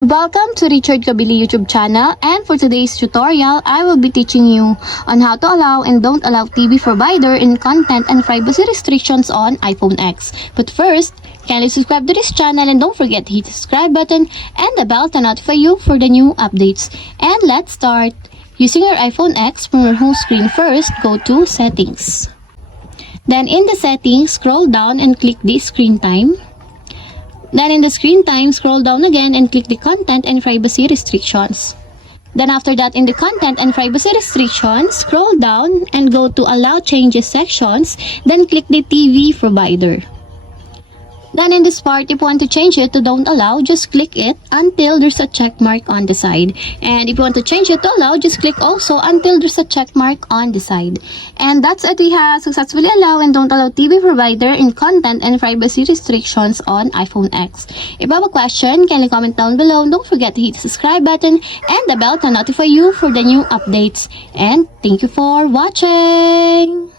Welcome to Richard Cabile YouTube channel, and for today's tutorial, I will be teaching you on how to allow and don't allow TV provider in content and privacy restrictions on iPhone X. But first, kindly subscribe to this channel and don't forget to hit the subscribe button and the bell to notify you for the new updates. And let's start. Using your iPhone X, from your home screen first, go to Settings. Then in the settings, scroll down and click the Screen Time. Then in the screen time, scroll down again and click the content and privacy restrictions. Then after that, in the content and privacy restrictions, scroll down and go to allow changes sections, then click the TV provider. Then in this part, if you want to change it to don't allow, just click it until there's a check mark on the side. And if you want to change it to allow, just click also until there's a check mark on the side. And that's it. We have successfully allow and don't allow TV provider in content and privacy restrictions on iPhone X. If you have a question, kindly comment down below. Don't forget to hit the subscribe button and the bell to notify you for the new updates. And thank you for watching!